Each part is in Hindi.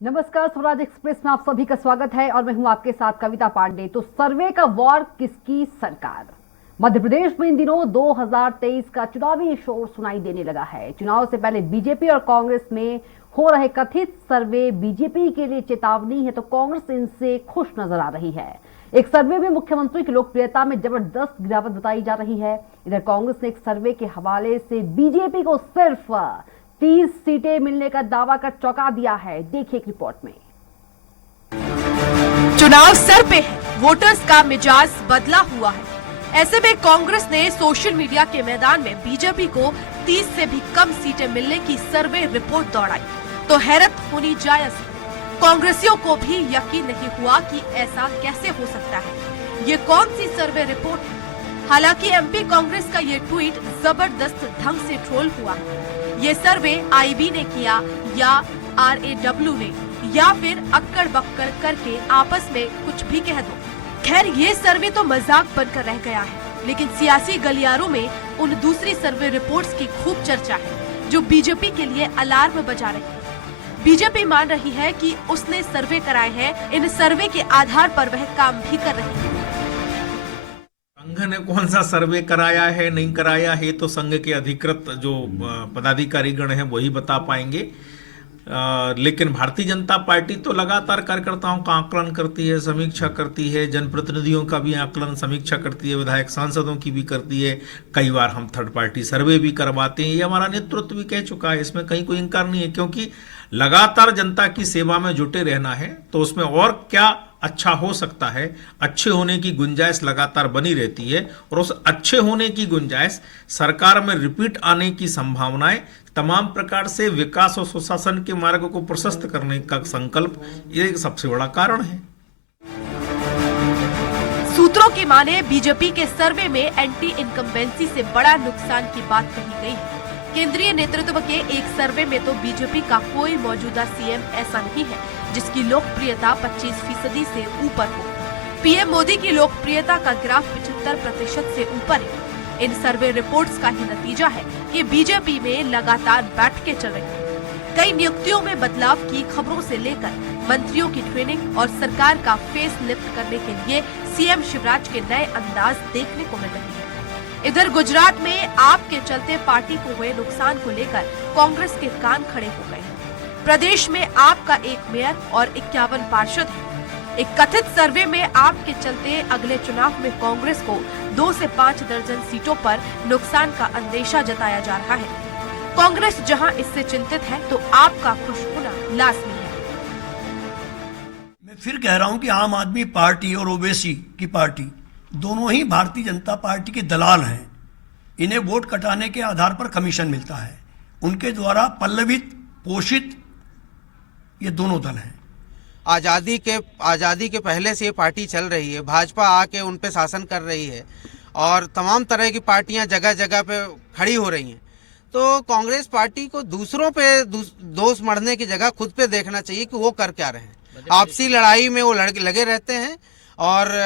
नमस्कार, स्वराज एक्सप्रेस में आप सभी का स्वागत है और मैं हूं आपके साथ कविता पांडे। तो सर्वे का वॉर किसकी सरकार? मध्य प्रदेश में इन दिनों 2023 का चुनावी शोर सुनाई देने लगा है। चुनाव से पहले बीजेपी और कांग्रेस में हो रहे कथित सर्वे बीजेपी के लिए चेतावनी है, तो कांग्रेस इनसे खुश नजर आ रही है। एक सर्वे में मुख्यमंत्री की लोकप्रियता में जबरदस्त गिरावट बताई जा रही है। इधर कांग्रेस ने एक सर्वे के हवाले से बीजेपी को सिर्फ 30 सीटें मिलने का दावा कर चौंका दिया है। देखिए एक रिपोर्ट में। चुनाव सर पे है, वोटर्स का मिजाज बदला हुआ है। ऐसे में कांग्रेस ने सोशल मीडिया के मैदान में बीजेपी को 30 से भी कम सीटें मिलने की सर्वे रिपोर्ट दौड़ाई, तो हैरत होनी जायज है। कांग्रेसियों को भी यकीन नहीं हुआ कि ऐसा कैसे हो सकता है। ये कौन सी सर्वे रिपोर्ट है? हालांकि एमपी कांग्रेस का ये ट्वीट जबरदस्त ढंग से ट्रोल हुआ है। ये सर्वे आईबी ने किया या आरएडब्ल्यू ने, या फिर अक्कड़ बक्कड़ करके आपस में कुछ भी कह दो। खैर, ये सर्वे तो मजाक बनकर रह गया है, लेकिन सियासी गलियारों में उन दूसरी सर्वे रिपोर्ट्स की खूब चर्चा है जो बीजेपी के लिए अलार्म बजा रही है। बीजेपी मान रही है कि उसने सर्वे कराए हैं, इन सर्वे के आधार पर वह काम भी कर रही है। संघ ने कौन सा सर्वे कराया है नहीं कराया है तो संघ के अधिकृत जो पदाधिकारीगण हैं वही बता पाएंगे। लेकिन भारतीय जनता पार्टी तो लगातार कार्यकर्ताओं का आकलन करती है, समीक्षा करती है, जनप्रतिनिधियों का भी आकलन समीक्षा करती है, विधायक सांसदों की भी करती है। कई बार हम थर्ड पार्टी सर्वे भी करवाते हैं, ये हमारा नेतृत्व भी कह चुका है, इसमें कहीं कोई इनकार नहीं है। क्योंकि लगातार जनता की सेवा में जुटे रहना है तो उसमें और क्या अच्छा हो सकता है। अच्छे होने की गुंजाइश लगातार बनी रहती है और उस अच्छे होने की गुंजाइश, सरकार में रिपीट आने की संभावनाएं, तमाम प्रकार से विकास और सुशासन के मार्ग को प्रशस्त करने का संकल्प, ये सबसे बड़ा कारण है। सूत्रों की माने बीजेपी के सर्वे में एंटी इनकम्बेंसी से बड़ा नुकसान की बात कही गई है। केंद्रीय नेतृत्व के एक सर्वे में तो बीजेपी का कोई मौजूदा सीएम ऐसा नहीं है जिसकी लोकप्रियता 25% से ऊपर हो। पीएम मोदी की लोकप्रियता का ग्राफ 75% से ऊपर है। इन सर्वे रिपोर्ट्स का ही नतीजा है कि बीजेपी में लगातार बैठकें चल रही हैं। कई नियुक्तियों में बदलाव की खबरों से लेकर मंत्रियों की ट्रेनिंग और सरकार का फेस लिफ्ट करने के लिए सीएम शिवराज के नए अंदाज देखने को मिल रहे हैं। इधर गुजरात में आप के चलते पार्टी को हुए नुकसान को लेकर कांग्रेस के कान खड़े हो गए हैं। प्रदेश में आप का एक मेयर और 51 पार्षद है। एक कथित सर्वे में आप के चलते अगले चुनाव में कांग्रेस को 2 से 5 दर्जन सीटों पर नुकसान का अंदेशा जताया जा रहा है। कांग्रेस जहां इससे चिंतित है तो आपका खुश होना लाजमी है। मैं फिर कह रहा हूं कि आम आदमी पार्टी और ओवैसी की पार्टी दोनों ही भारतीय जनता पार्टी के दलाल हैं। इन्हें वोट कटाने के आधार पर कमीशन मिलता है। उनके द्वारा पल्लवित पोषित ये दोनों दल हैं। आज़ादी के पहले से ये पार्टी चल रही है। भाजपा आके उन पे शासन कर रही है और तमाम तरह की पार्टियां जगह जगह पे खड़ी हो रही हैं। तो कांग्रेस पार्टी को दूसरों पे दोष मढ़ने की जगह खुद पे देखना चाहिए कि वो कर क्या रहे हैं। आपसी लड़ाई में वो लगे रहते हैं और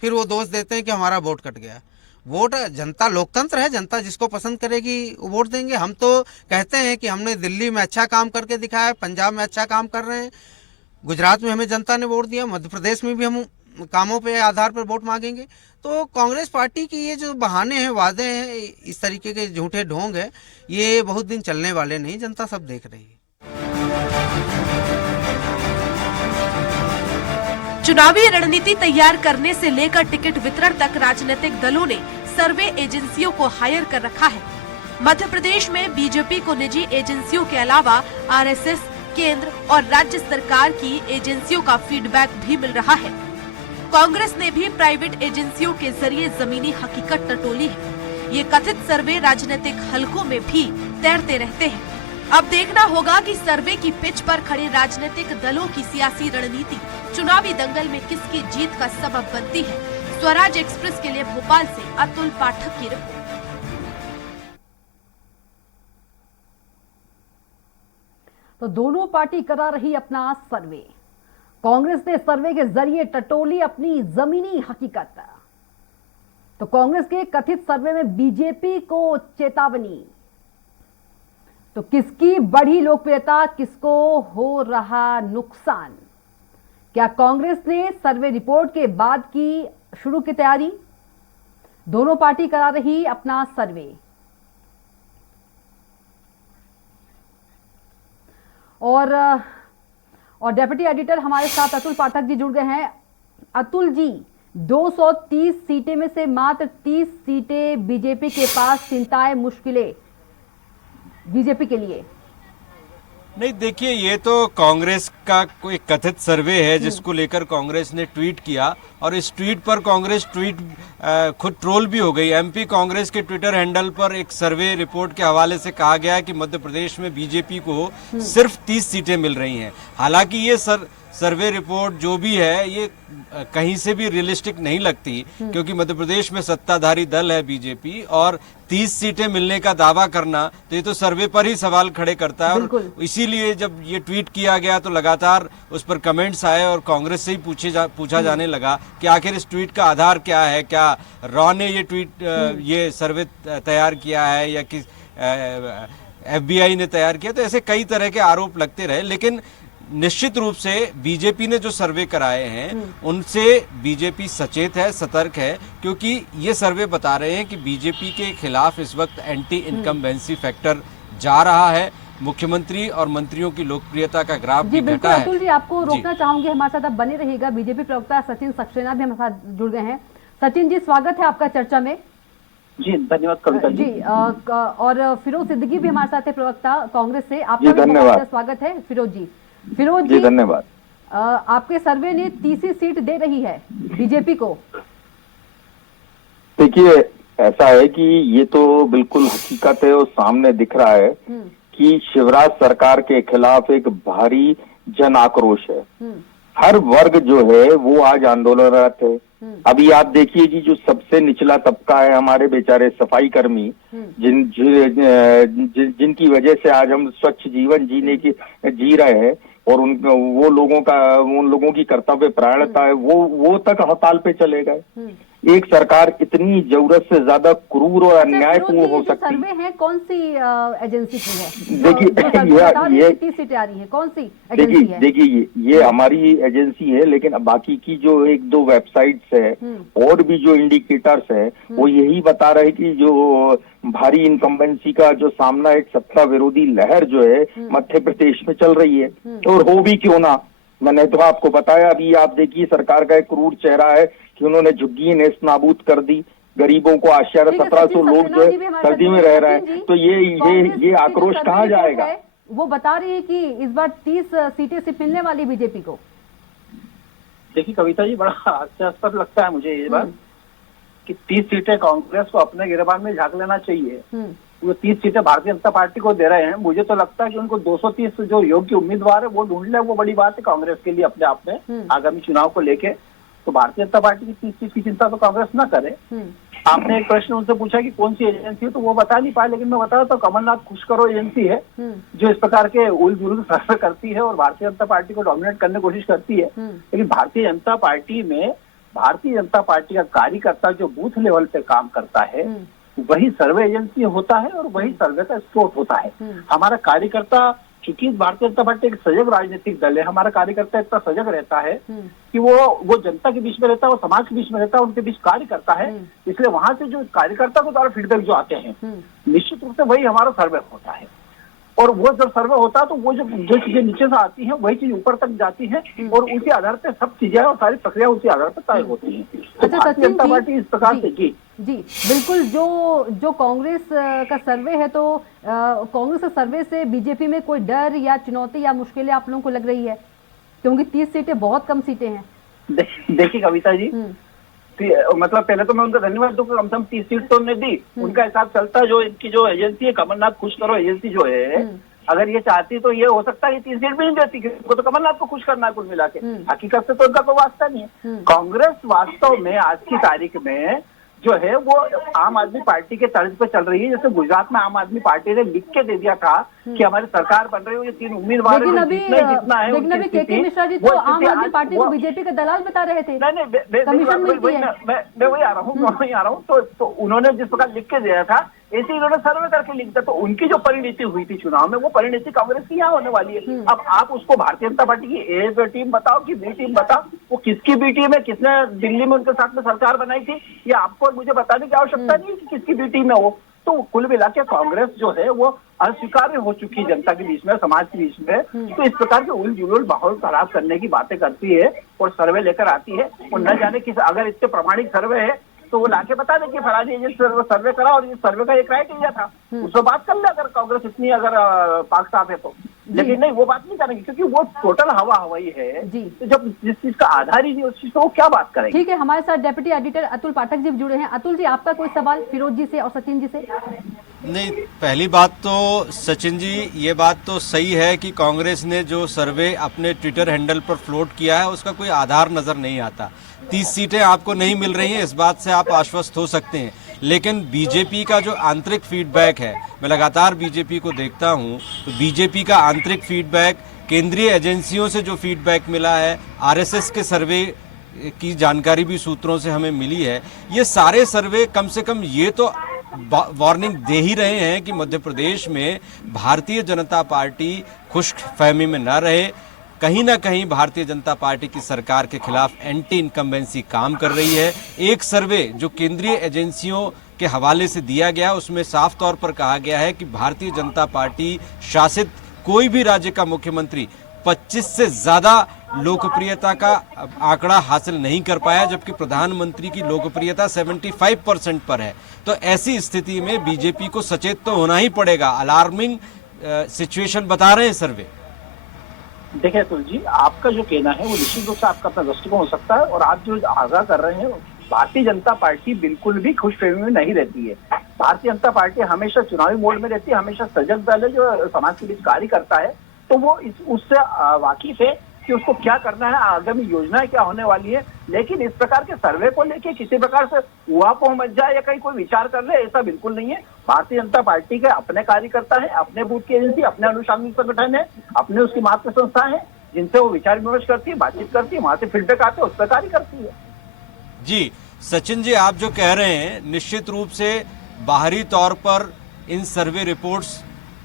फिर वो दोष देते हैं कि हमारा वोट कट गया। वोट, जनता लोकतंत्र है, जनता जिसको पसंद करेगी वोट देंगे। हम तो कहते हैं कि हमने दिल्ली में अच्छा काम करके दिखाया, पंजाब में अच्छा काम कर रहे हैं, गुजरात में हमें जनता ने वोट दिया, मध्य प्रदेश में भी हम कामों पे आधार पर वोट मांगेंगे। तो कांग्रेस पार्टी की ये जो बहाने हैं, वादे हैं, इस तरीके के झूठे ढोंग है, ये बहुत दिन चलने वाले नहीं। जनता सब देख रही है। चुनावी रणनीति तैयार करने से लेकर टिकट वितरण तक राजनीतिक दलों ने सर्वे एजेंसियों को हायर कर रखा है। मध्य प्रदेश में बीजेपी को निजी एजेंसियों के अलावा आरएसएस, केंद्र और राज्य सरकार की एजेंसियों का फीडबैक भी मिल रहा है। कांग्रेस ने भी प्राइवेट एजेंसियों के जरिए जमीनी हकीकत टटोली है। ये कथित सर्वे राजनीतिक हलकों में भी तैरते रहते हैं। अब देखना होगा कि सर्वे की पिच पर खड़े राजनीतिक दलों की सियासी रणनीति चुनावी दंगल में किसकी जीत का सबब बनती है। स्वराज एक्सप्रेस के लिए भोपाल से अतुल पाठक की रिपोर्ट। तो दोनों पार्टी करा रही अपना सर्वे। कांग्रेस ने सर्वे के जरिए टटोली अपनी जमीनी हकीकत। तो कांग्रेस के कथित सर्वे में बीजेपी को चेतावनी। तो तो किसकी बढ़ी लोकप्रियता, किसको हो रहा नुकसान? क्या कांग्रेस ने सर्वे रिपोर्ट के बाद की शुरू की तैयारी? दोनों पार्टी करा रही अपना सर्वे। और डेप्यूटी एडिटर हमारे साथ अतुल पाठक जी जुड़ गए हैं। अतुल जी, 230 सीटें में से मात्र 30 सीटें बीजेपी के पास, चिंताएं मुश्किलें बीजेपी के लिए। नहीं, देखिए, ये तो कांग्रेस का कोई कथित सर्वे है जिसको लेकर कांग्रेस ने ट्वीट किया, और इस ट्वीट पर कांग्रेस खुद ट्रोल भी हो गई। एमपी कांग्रेस के ट्विटर हैंडल पर एक सर्वे रिपोर्ट के हवाले से कहा गया है कि मध्य प्रदेश में बीजेपी को सिर्फ 30 सीटें मिल रही हैं। हालांकि ये सर्वे रिपोर्ट जो भी है, ये कहीं से भी रियलिस्टिक नहीं लगती, क्योंकि मध्य प्रदेश में सत्ताधारी दल है बीजेपी, और 30 सीटें मिलने का दावा करना तो ये तो सर्वे पर ही सवाल खड़े करता है। और इसीलिए जब ये ट्वीट किया गया तो लगातार उस पर कमेंट्स आए और कांग्रेस से ही पूछा जाने लगा कि आखिर इस ट्वीट का आधार क्या है, क्या रॉ ने ये सर्वे तैयार किया है या किस FBI ने तैयार किया। तो ऐसे कई तरह के आरोप लगते रहे, लेकिन निश्चित रूप से बीजेपी ने जो सर्वे कराए हैं उनसे बीजेपी सचेत है, सतर्क है, क्योंकि ये सर्वे बता रहे हैं कि बीजेपी के खिलाफ इस वक्त एंटी इनकम्बेंसी फैक्टर जा रहा है। मुख्यमंत्री और मंत्रियों की लोकप्रियता का ग्राफ भी घटा है। अतुल जी, आपको रोकना चाहूंगी, हमारे साथ आप बने रहिएगा। बीजेपी प्रवक्ता सचिन सक्सेना भी हमारे साथ जुड़ गए हैं। सचिन जी, स्वागत है आपका चर्चा में। जी धन्यवाद कविता जी। और फिरोज सिद्दीकी भी हमारे साथ है, प्रवक्ता कांग्रेस से। आपका भी बहुत स्वागत है फिरोज जी। फिरोज जी, धन्यवाद। आपके सर्वे ने तीसरी सीट दे रही है बीजेपी को। देखिए, ऐसा है कि ये तो बिल्कुल हकीकत है और सामने दिख रहा है कि शिवराज सरकार के खिलाफ एक भारी जन आक्रोश है। हर वर्ग जो है वो आज आंदोलनरत है। अभी आप देखिए कि जो सबसे निचला तबका है, हमारे बेचारे सफाई कर्मी, जिनकी वजह से आज हम स्वच्छ जीवन जी रहे हैं, और उन लोगों की कर्तव्य परायणता है, वो तक हड़ताल पे चले गए। एक सरकार इतनी जरूरत से ज्यादा क्रूर और अन्यायपूर्ण हो सकती है। सर्वे है कौन सी एजेंसी की है? देखिए, ये 30 सीटें आ रही है, कौन सी एजेंसी है? देखिए, ये हमारी एजेंसी है, लेकिन बाकी की जो 1-2 वेबसाइट्स है और भी जो इंडिकेटर्स है, वो यही बता रहे कि जो भारी इनकम्बेंसी का जो सामना, एक सत्ता विरोधी लहर जो है मध्य प्रदेश में चल रही है। और हो भी क्यों ना, मैंने तो आपको बताया। अभी आप देखिए, सरकार का एक क्रूर चेहरा है कि उन्होंने झुग्गी नेस्त नाबूद कर दी, गरीबों को आश्चर्य, 1700 लोग जो है सर्दी में रह रहे हैं। तो ये आक्रोश कहाँ जाएगा? वो बता रही है कि इस बार 30 सीटें सिर्फ मिलने वाली बीजेपी को। देखिए कविता जी, बड़ा हास्यास्पद लगता है मुझे ये बात कि 30 सीटें कांग्रेस को अपने गिरबान में झांक लेना चाहिए। वो 30 सीटें भारतीय जनता पार्टी को दे रहे हैं। मुझे तो लगता है कि उनको 230 जो योग्य उम्मीदवार है वो ढूंढ ले, वो बड़ी बात है कांग्रेस के लिए अपने आप में आगामी चुनाव को लेके। तो भारतीय जनता पार्टी की 30 सीट की चिंता तो कांग्रेस ना करे। आपने एक प्रश्न उनसे पूछा कि कौन सी एजेंसी है, तो वो बता नहीं पाए, लेकिन मैं बता रहा था कमलनाथ खुश करो एजेंसी है जो इस प्रकार के उल जुलूल सर्वे करती है और भारतीय जनता पार्टी को डोमिनेट करने की कोशिश करती है। लेकिन भारतीय जनता पार्टी में भारतीय जनता पार्टी का कार्यकर्ता जो बूथ लेवल पे काम करता है वही सर्वे एजेंसी होता है और वही सर्वे का स्रोत होता है। हमारा कार्यकर्ता, चूंकि भारतीय जनता पार्टी एक सजग राजनीतिक दल है, हमारा कार्यकर्ता इतना सजग रहता है कि वो जनता के बीच में रहता है, वो समाज के बीच में रहता है, उनके बीच कार्य करता है। इसलिए वहां से जो कार्यकर्ता को द्वारा फीडबैक जो आते हैं, निश्चित रूप से वही हमारा सर्वे होता है। और वो जब सर्वे होता है तो वो जो चीजें नीचे से आती हैं वही चीज ऊपर तक जाती है और उसी आधार पर सब चीजें और सारी प्रक्रिया उसी आधार पर तय होती है। तो भारतीय जनता पार्टी इस प्रकार से जी बिल्कुल, जो कांग्रेस का सर्वे है, तो कांग्रेस के सर्वे से बीजेपी में कोई डर या चुनौती या मुश्किलें आप लोगों को लग रही है? क्योंकि 30 सीटें बहुत कम सीटें हैं। देखिए कविता जी, मतलब पहले तो मैं उनका धन्यवाद दूंगा, कम से कम 30 सीट तो उन्होंने दी। उनका हिसाब चलता है, जो इनकी जो एजेंसी है कमलनाथ खुश करो एजेंसी जो है, अगर ये चाहती तो ये हो सकता है ये 30 सीट भी नहीं देती, क्योंकि तो कमलनाथ को खुश करना है कुल मिला के। हकीकत से तो उनका कोई वास्ता नहीं है। कांग्रेस वास्तव में आज की तारीख में जो है वो आम आदमी पार्टी के तर्ज पे चल रही है। जैसे गुजरात में आम आदमी पार्टी ने लिख के दे दिया था कि हमारी सरकार बन रही है, ये 3 उम्मीदवार जितना है। लेकिन अभी के मिश्रा जी तो आम आदमी पार्टी को बीजेपी का दलाल बता रहे थे। नहीं, मैं वही आ रहा हूँ तो उन्होंने जिस प्रकार लिख के दिया था ऐसे इन्होंने सर्वे करके लिख दिया। तो उनकी जो परिणति हुई थी चुनाव में, वो परिणति कांग्रेस की यहाँ होने वाली है। अब आप उसको भारतीय जनता पार्टी की ए टीम बताओ कि बी टीम बताओ, वो किसकी बी टीम है, किसने दिल्ली में उनके साथ में सरकार बनाई थी, ये आपको और मुझे बताने की आवश्यकता नहीं है कि किसकी बी टीम है वो। तो कुल मिला के कांग्रेस जो है वो अस्वीकार्य हो चुकी है जनता के बीच में, समाज के बीच में। तो इस प्रकार के उलझुल माहौल खराब करने की बातें करती है और सर्वे लेकर आती है, और न जाने किस, अगर इतने प्रमाणिक सर्वे है तो वो लाके बता दे कि फलानी एजेंसी सर्वे करा और इस सर्वे का एक क्राइटेरिया था, उससे बात कर ले अगर कांग्रेस इतनी अगर पाक साफ है तो। लेकिन नहीं, वो बात नहीं करेंगे क्योंकि वो टोटल हवा हवाई है। तो जब जिस चीज का आधार ही नहीं उस चीज को वो क्या बात करेंगे। ठीक है, हमारे साथ डेप्यूटी एडिटर अतुल पाठक जी जुड़े हैं। अतुल जी, आपका कोई सवाल फिरोज जी से और सचिन जी से? नहीं, पहली बात तो सचिन जी, ये बात तो सही है कि कांग्रेस ने जो सर्वे अपने ट्विटर हैंडल पर फ्लोट किया है उसका कोई आधार नजर नहीं आता। 30 सीटें आपको नहीं मिल रही हैं, इस बात से आप आश्वस्त हो सकते हैं। लेकिन बीजेपी का जो आंतरिक फीडबैक है, मैं लगातार बीजेपी को देखता हूं, तो बीजेपी का आंतरिक फीडबैक, केंद्रीय एजेंसियों से जो फीडबैक मिला है, आरएसएस के सर्वे की जानकारी भी सूत्रों से हमें मिली है, ये सारे सर्वे कम से कम ये तो वार्निंग दे ही रहे हैं कि मध्य प्रदेश में भारतीय जनता पार्टी खुशफहमी में न रहे। कहीं ना कहीं भारतीय जनता पार्टी की सरकार के खिलाफ एंटी इनकम्बेंसी काम कर रही है। एक सर्वे जो केंद्रीय एजेंसियों के हवाले से दिया गया, उसमें साफ तौर पर कहा गया है कि भारतीय जनता पार्टी शासित कोई भी राज्य का मुख्यमंत्री 25 से ज्यादा लोकप्रियता का आंकड़ा हासिल नहीं कर पाया, जबकि प्रधानमंत्री की लोकप्रियता 75% पर है। तो ऐसी स्थिति में बीजेपी को सचेत तो होना ही पड़ेगा। अलार्मिंग सिचुएशन बता रहे हैं सर्वे। देखिए अतुल जी, आपका जो कहना है वो निश्चित रूप से आपका अपना दृष्टिकोण हो सकता है, और आप जो आगाह कर रहे हैं, भारतीय जनता पार्टी बिल्कुल भी खुशफहमी में नहीं रहती है। भारतीय जनता पार्टी हमेशा चुनावी मोड में रहती है, हमेशा सजग दल है जो समाज के बीच कार्य करता है। तो वो उससे वाकिफ है कि उसको क्या करना है, आगामी योजनाएं क्या होने वाली है। लेकिन इस प्रकार के सर्वे को लेके किसी प्रकार से उहापोह मच जाए या कहीं कोई विचार कर ले, ऐसा बिल्कुल नहीं है। भारतीय जनता पार्टी के अपने कार्यकर्ता है, अपने बूथ की एजेंसी, अपने अनुशासनिक संगठन है, अपने उसकी मातृ संस्था है, जिनसे वो विचार विमर्श करती है, बातचीत करती है, वहां से फीडबैक आते हैं, उस पर कार्य करती है। जी सचिन जी, आप जो कह रहे हैं, निश्चित रूप से बाहरी तौर पर इन सर्वे रिपोर्ट्स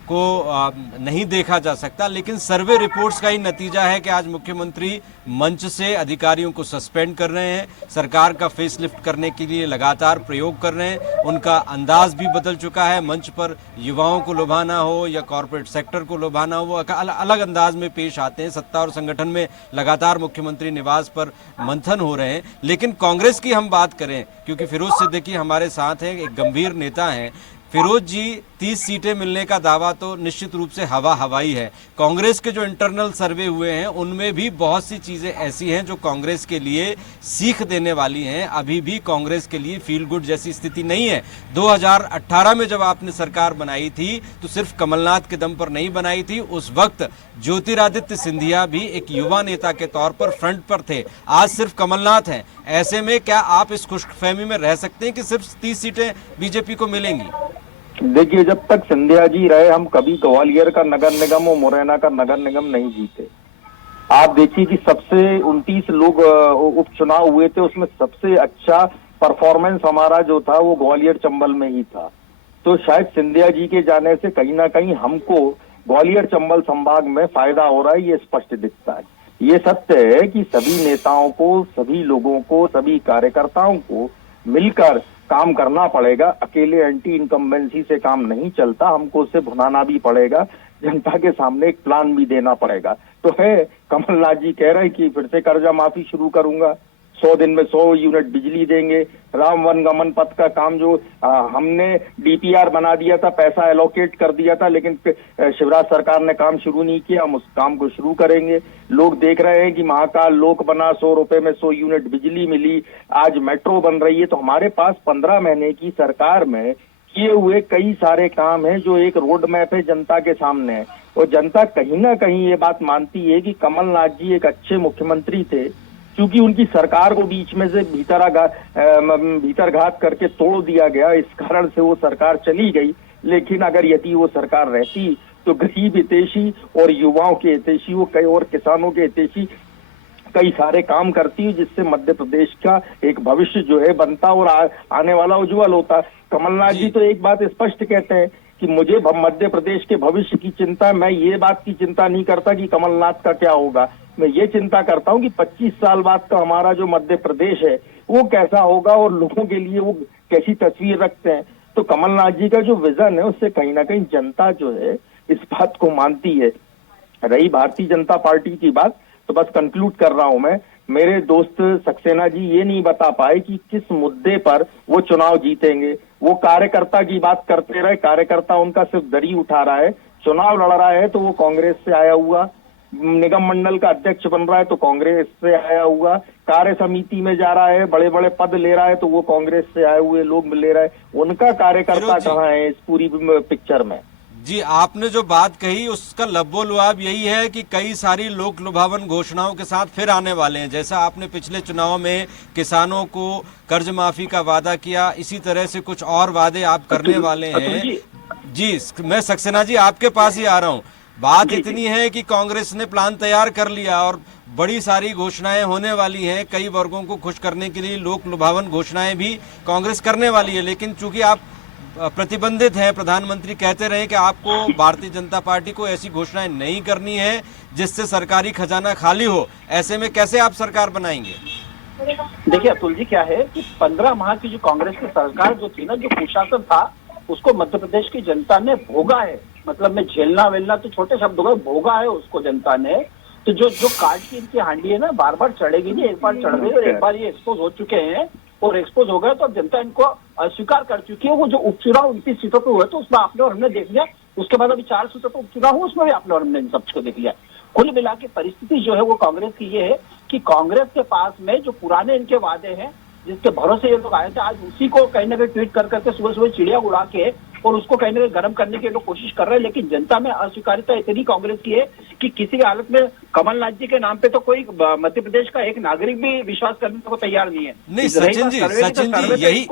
को नहीं देखा जा सकता, लेकिन सर्वे रिपोर्ट्स का ही नतीजा है कि आज मुख्यमंत्री मंच से अधिकारियों को सस्पेंड कर रहे हैं, सरकार का फेसलिफ्ट करने के लिए लगातार प्रयोग कर रहे हैं। उनका अंदाज भी बदल चुका है, मंच पर युवाओं को लुभाना हो या कॉर्पोरेट सेक्टर को लुभाना हो, अलग अंदाज में पेश आते हैं। सत्ता और संगठन में लगातार मुख्यमंत्री निवास पर मंथन हो रहे हैं। लेकिन कांग्रेस की हम बात करें, क्योंकि फिरोज सिद्दीकी हमारे साथ हैं, एक गंभीर नेता हैं। फिरोज जी, 30 सीटें मिलने का दावा तो निश्चित रूप से हवा हवाई है। कांग्रेस के जो इंटरनल सर्वे हुए हैं उनमें भी बहुत सी चीजें ऐसी हैं जो कांग्रेस के लिए सीख देने वाली हैं। अभी भी कांग्रेस के लिए फील गुड जैसी स्थिति नहीं है। 2018 में जब आपने सरकार बनाई थी तो सिर्फ कमलनाथ के दम पर नहीं बनाई थी, उस वक्त ज्योतिरादित्य सिंधिया भी एक युवा नेता के तौर पर फ्रंट पर थे। आज सिर्फ कमलनाथ हैं। ऐसे में क्या आप इस खुशफहमी में रह सकते हैं कि सिर्फ 30 सीटें बीजेपी को मिलेंगी? देखिए, जब तक सिंधिया जी रहे, हम कभी ग्वालियर का नगर निगम और मुरैना का नगर निगम नहीं जीते। आप देखिए कि सबसे 29 लोग उपचुनाव हुए थे, उसमें सबसे अच्छा परफॉर्मेंस हमारा जो था वो ग्वालियर चंबल में ही था। तो शायद सिंधिया जी के जाने से कहीं ना कहीं हमको ग्वालियर चंबल संभाग में फायदा हो रहा है, ये स्पष्ट दिखता है। ये सत्य है कि सभी नेताओं को, सभी लोगों को, सभी कार्यकर्ताओं को मिलकर काम करना पड़ेगा। अकेले एंटी इनकम्बेंसी से काम नहीं चलता, हमको उससे भुनाना भी पड़ेगा, जनता के सामने एक प्लान भी देना पड़ेगा। तो है, कमलनाथ जी कह रहे हैं कि फिर से कर्जा माफी शुरू करूंगा, 100 दिन में 100 यूनिट बिजली देंगे, राम वन गमन पथ का काम जो हमने डीपीआर बना दिया था, पैसा एलोकेट कर दिया था, लेकिन शिवराज सरकार ने काम शुरू नहीं किया, हम उस काम को शुरू करेंगे। लोग देख रहे हैं कि महाकाल लोक बना, 100 रुपए में 100 यूनिट बिजली मिली, आज मेट्रो बन रही है। तो हमारे पास 15 महीने की सरकार में किए हुए कई सारे काम हैं जो एक रोड मैप है जनता के सामने। और जनता कहीं ना कहीं ये बात मानती है कि कमलनाथ जी एक अच्छे मुख्यमंत्री थे, क्योंकि उनकी सरकार को बीच में से भीतरघात करके तोड़ दिया गया, इस कारण से वो सरकार चली गई। लेकिन अगर यदि वो सरकार रहती तो गरीब हितैषी और युवाओं के हितैषी, वो कई और किसानों के हितैषी कई सारे काम करती है, जिससे मध्य प्रदेश का एक भविष्य जो है बनता और आने वाला उज्जवल होता। कमलनाथ जी तो एक बात स्पष्ट कहते हैं कि मुझे मध्य प्रदेश के भविष्य की चिंता है, मैं ये बात की चिंता नहीं करता कि कमलनाथ का क्या होगा, मैं ये चिंता करता हूं कि 25 साल बाद का हमारा जो मध्य प्रदेश है वो कैसा होगा और लोगों के लिए वो कैसी तस्वीर रखते हैं। तो कमलनाथ जी का जो विजन है उससे कहीं ना कहीं जनता जो है इस बात को मानती है। रही भारतीय जनता पार्टी की बात, तो बस कंक्लूड कर रहा हूं मैं, मेरे दोस्त सक्सेना जी ये नहीं बता पाए कि किस मुद्दे पर वो चुनाव जीतेंगे। वो कार्यकर्ता की बात करते रहे, कार्यकर्ता उनका सिर्फ दरी उठा रहा है। चुनाव लड़ रहा है तो वो कांग्रेस से आया हुआ, निगम मंडल का अध्यक्ष बन रहा है तो कांग्रेस से आया हुआ, कार्य समिति में जा रहा है, बड़े बड़े पद ले रहा है तो वो कांग्रेस से आए हुए लोग ले रहा है। उनका कार्यकर्ता फिरोज जी। कहाँ है इस पूरी पिक्चर में? जी, आपने जो बात कही उसका लब्बो-लुआब यही है कि कई सारी लोक लुभावन घोषणाओं के साथ फिर आने वाले हैं। जैसा आपने पिछले चुनाव में किसानों को कर्ज माफी का वादा किया, इसी तरह से कुछ और वादे आप करने वाले हैं। जी, मैं सक्सेना जी आपके पास ही आ रहा हूँ। बात इतनी है कि कांग्रेस ने प्लान तैयार कर लिया और बड़ी सारी घोषणाएं होने वाली हैं। कई वर्गों को खुश करने के लिए लोक लुभावन घोषणाएं भी कांग्रेस करने वाली है, लेकिन चूंकि आप प्रतिबंधित हैं, प्रधानमंत्री कहते रहे कि आपको भारतीय जनता पार्टी को ऐसी घोषणाएं नहीं करनी है जिससे सरकारी खजाना खाली हो। ऐसे में कैसे आप सरकार बनाएंगे? देखिए अतुल जी, क्या है कि 15 माह की जो कांग्रेस की सरकार जो थी ना, जो कुशासन था, उसको मध्य प्रदेश की जनता ने भोगा है। मतलब में झेलना वेलना तो छोटे शब्दों में भोगा है उसको जनता ने। तो जो जो काट की इनकी हांडी है ना, बार बार चढ़ेगी नहीं, एक बार चढ़ गई और एक बार ये एक्सपोज हो चुके हैं और एक्सपोज हो गए तो अब जनता इनको अस्वीकार कर चुकी है। वो जो उपचुनाव 29 सीटों पे हुए तो उसमें आपने और हमने देख लिया, उसके बाद अभी 4 सीटों पर उपचुनाव हुआ, उसमें भी आपने और हमने इन सबको देख लिया। कुल मिला के परिस्थिति जो है वो कांग्रेस की ये है कि कांग्रेस के पास में जो पुराने इनके वादे हैं, जिसके भरोसे ये लोग आए थे, आज उसी को कहीं ना कहीं ट्वीट कर करके सुबह सुबह चिड़िया उड़ा के और उसको कहीं ना कहीं गर्म करने की लोग कोशिश कर रहे हैं। लेकिन जनता में अस्वीकारिता इतनी कांग्रेस की है कि किसी हालत में कमलनाथ जी के नाम पे तो कोई मध्य प्रदेश का एक नागरिक भी विश्वास करने को तैयार नहीं है। नहीं सचिन जी, यही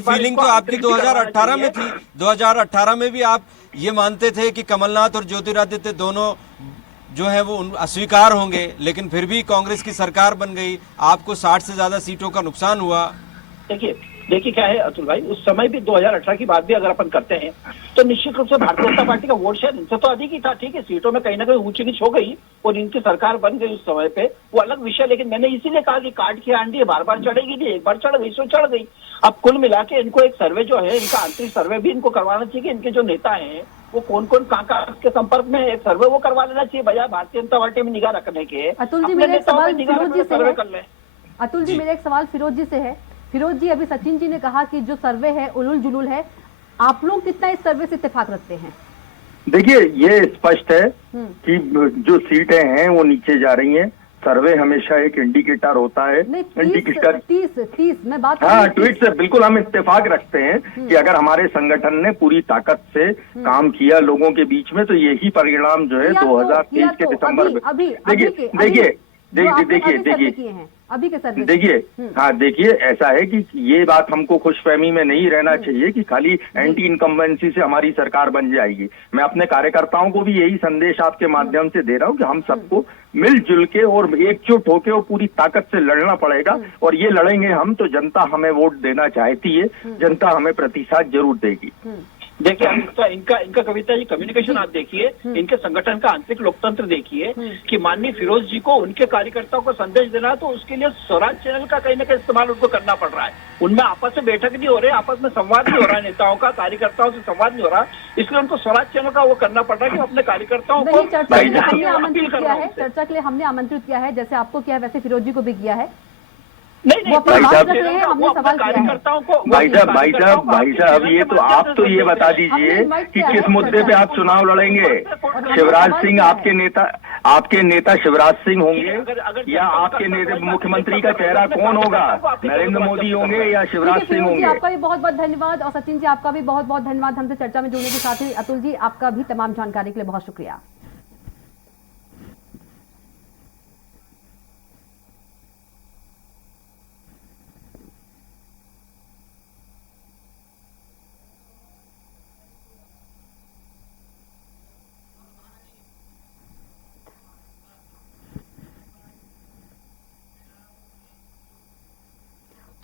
फीलिंग तो आपकी 2018 में थी। 2018 में भी आप ये मानते थे कि कमलनाथ और ज्योतिरादित्य दोनों जो है वो अस्वीकार होंगे, लेकिन फिर भी कांग्रेस की सरकार बन गई, आपको 60 से ज्यादा सीटों का नुकसान हुआ। देखिए क्या है अतुल भाई, उस समय भी 2018 की बात भी अगर अपन करते हैं तो निश्चित रूप से भारतीय जनता पार्टी का वोट शेयर इनसे तो अधिक ही था। ठीक है, सीटों में कहीं ना कहीं ऊंची नीच हो गई और इनकी सरकार बन गई उस समय पे, वो अलग विषय। लेकिन मैंने इसीलिए कहा कि काट की आंडी है, बार बार चढ़ेगी नहीं, एक बार चढ़ गई सो चढ़ गई। अब कुल मिला के इनको एक सर्वे जो है, इनका आंतरिक सर्वे भी इनको करवाना चाहिए कि इनके जो नेता हैं वो कौन कौन कहाँ के संपर्क में, एक सर्वे वो करवा लेना चाहिए बजाय भारतीय जनता पार्टी में निगाह रखने के। अतुल जी, मेरा एक सवाल फिरोज जी से सर्वे है। कर ले। अतुल जी, मेरा एक सवाल फिरोज जी से है। फिरोज जी, अभी सचिन जी ने कहा कि जो सर्वे है उलुल जुलुल है, आप लोग कितना इस सर्वे से इत्तेफाक रखते हैं? देखिए ये स्पष्ट है कि जो सीटें हैं वो नीचे जा रही हैं। सर्वे हमेशा एक इंडिकेटर होता है। इंडिकेटर 30 मैं बात हाँ, ट्वीट से बिल्कुल हम इत्तेफाक रखते हैं कि अगर हमारे संगठन ने पूरी ताकत से काम किया लोगों के बीच में तो यही परिणाम जो है 2023 के दिसंबर में। देखिए हाँ, देखिए ऐसा है कि ये बात हमको खुशफहमी में नहीं रहना चाहिए कि खाली एंटी इनकम्बेंसी से हमारी सरकार बन जाएगी। मैं अपने कार्यकर्ताओं को भी यही संदेश आपके माध्यम से दे रहा हूँ कि हम सबको मिलजुल के और एकजुट होके और पूरी ताकत से लड़ना पड़ेगा और ये लड़ेंगे हम तो जनता हमें वोट देना चाहती है, जनता हमें प्रतिशत जरूर देगी। देखिए इनका कविता जी कम्युनिकेशन आप देखिए, इनके संगठन का आंतरिक लोकतंत्र देखिए कि माननीय फिरोज जी को उनके कार्यकर्ताओं को संदेश देना है तो उसके लिए स्वराज चैनल का कहीं ना कहीं इस्तेमाल उनको करना पड़ रहा है। उनमें आपस में बैठक नहीं हो रही, आपस में संवाद नहीं हो रहा है, नेताओं का कार्यकर्ताओं से संवाद नहीं हो रहा, इसलिए उनको स्वराज चैनल का वो करना पड़ रहा है कि अपने कार्यकर्ताओं को चर्चा के लिए हमने आमंत्रित किया है, जैसे आपको किया है वैसे फिरोज जी को भी किया है। नहीं कार्यकर्ताओं को भाई साहब ये तो आप तो ये बता दीजिए कि किस मुद्दे पे आप चुनाव लड़ेंगे। शिवराज सिंह आपके नेता शिवराज सिंह होंगे या आपके नेता मुख्यमंत्री का चेहरा कौन होगा? नरेंद्र मोदी होंगे या शिवराज सिंह होंगे? आपका भी बहुत बहुत धन्यवाद और सचिन जी आपका भी बहुत बहुत धन्यवाद हमसे चर्चा में जुड़ने के साथ ही अतुल जी आपका भी तमाम जानकारी के लिए बहुत शुक्रिया।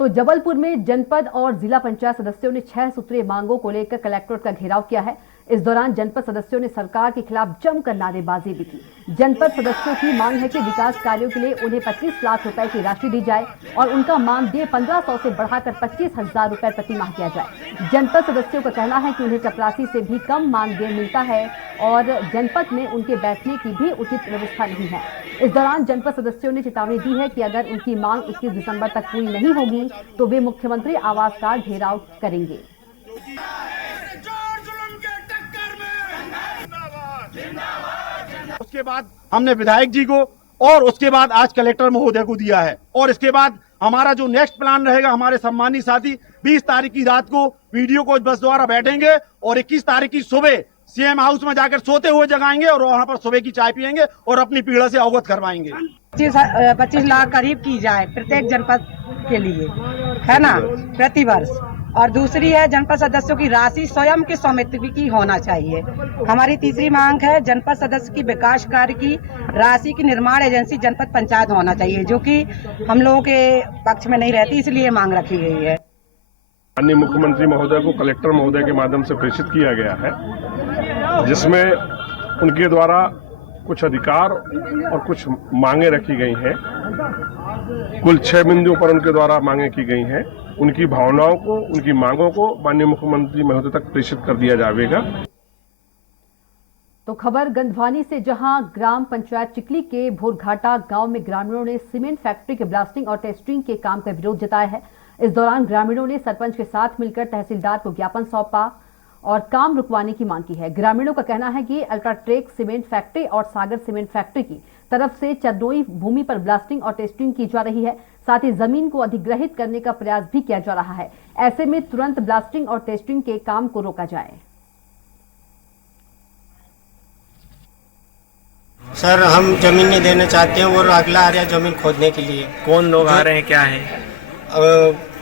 तो जबलपुर में जनपद और जिला पंचायत सदस्यों ने 6 सूत्रीय मांगों को लेकर कलेक्ट्रेट का घेराव किया है। इस दौरान जनपद सदस्यों ने सरकार के खिलाफ जमकर नारेबाजी भी की। जनपद सदस्यों की मांग है कि विकास कार्यों के लिए उन्हें 25 लाख रुपए की राशि दी जाए और उनका मानदेय 1500 से बढ़ाकर 25,000 रुपए प्रति माह किया जाए। जनपद सदस्यों का कहना है कि उन्हें चपरासी से भी कम मानदेय मिलता है और जनपद में उनके बैठने की भी उचित व्यवस्था नहीं है। इस दौरान जनपद सदस्यों ने चेतावनी दी है कि अगर उनकी मांग 21 दिसंबर तक पूरी नहीं होगी तो वे मुख्यमंत्री आवास का घेराव करेंगे। उसके बाद हमने विधायक जी को और उसके बाद आज कलेक्टर महोदय को दिया है और इसके बाद हमारा जो नेक्स्ट प्लान रहेगा, हमारे सम्मानित साथी 20 तारीख की रात को वीडियो कोच बस द्वारा बैठेंगे और 21 तारीख की सुबह सीएम हाउस में जाकर सोते हुए जगाएंगे और वहां पर सुबह की चाय पियेंगे और अपनी पीड़ा से अवगत करवाएंगे। 25 लाख करीब की जाए प्रत्येक जनपद के लिए, है ना, प्रति वर्ष। और दूसरी है जनपद सदस्यों की राशि स्वयं के स्वामित्व की होना चाहिए। हमारी तीसरी मांग है जनपद सदस्य की विकास कार्य की राशि की निर्माण एजेंसी जनपद पंचायत होना चाहिए, जो कि हम लोगों के पक्ष में नहीं रहती, इसलिए मांग रखी गई है। माननीय मुख्यमंत्री महोदय को कलेक्टर महोदय के माध्यम से प्रेषित किया गया है, जिसमें उनके द्वारा कुछ अधिकार और कुछ मांगे रखी गई हैं। कुल 6 बिंदुओं पर उनके द्वारा मांगे की गई हैं। उनकी भावनाओं को, उनकी मांगों को माननीय मुख्यमंत्री महोदय तक प्रेषित कर दिया जाएगा। तो खबर गंधवानी से, जहां ग्राम पंचायत चिकली के भोरघाटा गांव में ग्रामीणों ने सीमेंट फैक्ट्री के ब्लास्टिंग और टेस्टिंग के काम का विरोध जताया है। इस दौरान ग्रामीणों ने सरपंच के साथ मिलकर तहसीलदार को ज्ञापन सौंपा और काम रुकवाने की मांग की है। ग्रामीणों का कहना है कि अल्ट्राटेक सीमेंट फैक्ट्री और सागर सीमेंट फैक्ट्री की तरफ से चरनोई भूमि पर ब्लास्टिंग और टेस्टिंग की जा रही है। साथ ही जमीन को अधिग्रहित करने का प्रयास भी किया जा रहा है। ऐसे में तुरंत ब्लास्टिंग और टेस्टिंग के काम को रोका जाए। सर, हम जमीन नहीं देना चाहते हैं और अगला आ रहा है जमीन खोदने के लिए। कौन लोग आ रहे हैं, क्या है?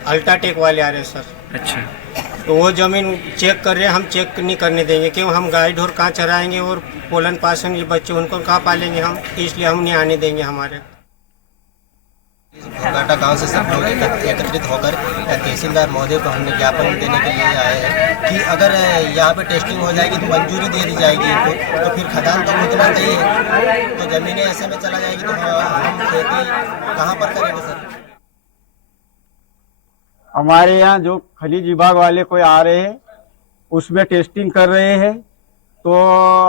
अल्ट्राटेक वाले आ रहे हैं सर। अच्छा, तो वो जमीन चेक कर रहे हैं, हम चेक नहीं करने देंगे। क्यों? हम गाय ढोर कहाँ चराएंगे और पोलन पासन ये बच्चे उनको कहाँ पालेंगे हम, इसलिए हम नहीं आने देंगे। हमारे घाटा गांव से सब लोग एकत्रित होकर तहसीलदार महोदय को हमने ज्ञापन देने के लिए आए हैं कि अगर यहाँ पे टेस्टिंग हो जाएगी तो मंजूरी दे दी जाएगी इनको, तो फिर खदान तो खोदना चाहिए। तो जमीनें ऐसे में चला जाएगी तो हम खेती कहाँ पर करेंगे सर? हमारे यहाँ जो खनिज विभाग वाले कोई आ रहे हैं उसमें टेस्टिंग कर रहे हैं, तो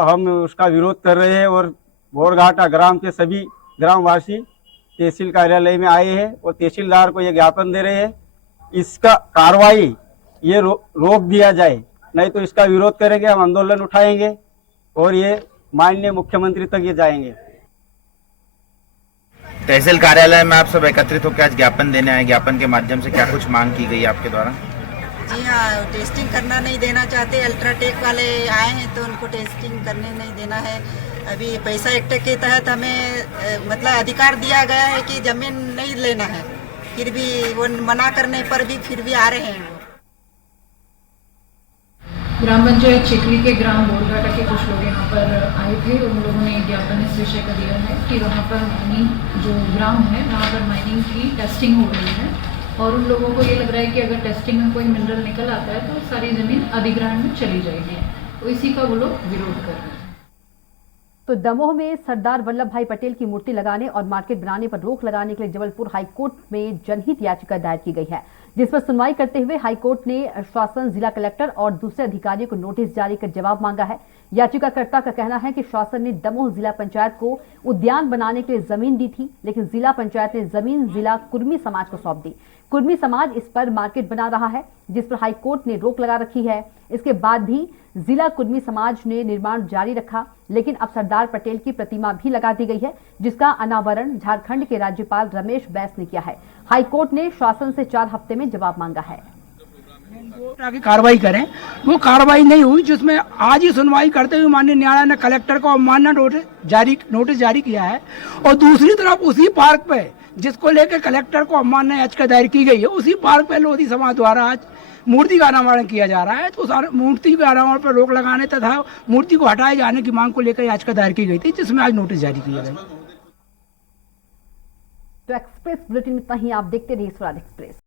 हम उसका विरोध कर रहे हैं और भोरघाटा ग्राम के सभी ग्रामवासी तहसील कार्यालय में आए हैं और तहसीलदार को ये ज्ञापन दे रहे हैं। इसका कार्रवाई ये रोक दिया जाए, नहीं तो इसका विरोध करेंगे, हम आंदोलन उठाएंगे और ये माननीय मुख्यमंत्री तक ये जाएंगे। तहसील कार्यालय में आप सब एकत्रित होकर आज ज्ञापन देने आए। ज्ञापन के माध्यम से क्या कुछ मांग की गई आपके द्वारा? जी हाँ, टेस्टिंग करना नहीं देना चाहते। अल्ट्राटेक वाले आए हैं तो उनको टेस्टिंग करने नहीं देना है। अभी पैसा एक्ट के तहत हमें मतलब अधिकार दिया गया है कि जमीन नहीं लेना है, फिर भी वो मना करने पर भी फिर भी आ रहे हैं। ग्राम पंचायत चिकली के ग्राम भोरघाटा के कुछ लोग यहाँ पर आए थे। उन लोगों ने ज्ञापन इस विषय का दिया है कि वहाँ पर माइनिंग जो ग्राम है वहाँ पर माइनिंग की टेस्टिंग हो रही है और उन लोगों को ये लग रहा है कि अगर टेस्टिंग में कोई मिनरल निकल आता है तो सारी ज़मीन अधिग्रहण में चली जाएगी, तो इसी का वो लोग विरोध कर रहे हैं। तो दमोह में सरदार वल्लभ भाई पटेल की मूर्ति लगाने और मार्केट बनाने पर रोक लगाने के लिए जबलपुर हाईकोर्ट में जनहित याचिका दायर की गई है, जिस पर सुनवाई करते हुए हाईकोर्ट ने शासन, जिला कलेक्टर और दूसरे अधिकारियों को नोटिस जारी कर जवाब मांगा है। याचिकाकर्ता का कहना है कि शासन ने दमोह जिला पंचायत को उद्यान बनाने के लिए जमीन दी थी, लेकिन जिला पंचायत ने जमीन जिला कुर्मी समाज को सौंप दी। कुर्मी समाज इस पर मार्केट बना रहा है, जिस पर हाईकोर्ट ने रोक लगा रखी है। इसके बाद भी जिला कुर्मी समाज ने निर्माण जारी रखा, लेकिन अब सरदार पटेल की प्रतिमा भी लगा दी गई है, जिसका अनावरण झारखंड के राज्यपाल रमेश बैस ने किया है। हाईकोर्ट ने शासन से 4 हफ्ते में जवाब मांगा है। आगे कार्रवाई करें, वो कार्रवाई नहीं हुई, जिसमें आज ही सुनवाई करते हुए माननीय न्यायालय ने कलेक्टर को अवमानना नोटिस जारी किया है। और दूसरी तरफ उसी पार्क पे जिसको लेकर कलेक्टर को अवमानना याचिका दायर की गई है, उसी पार्क पे लोधी समाज द्वारा आज मूर्ति का अनावरण किया जा रहा है। तो उस मूर्ति के अनावरण पर रोक लगाने तथा मूर्ति को हटाए जाने की मांग को लेकर याचिका दायर की गई थी, जिसमें आज नोटिस जारी किया गया। तो एक्सप्रेस बुलेटिन में इतना ही। आप देखते रहिए स्वराज एक्सप्रेस।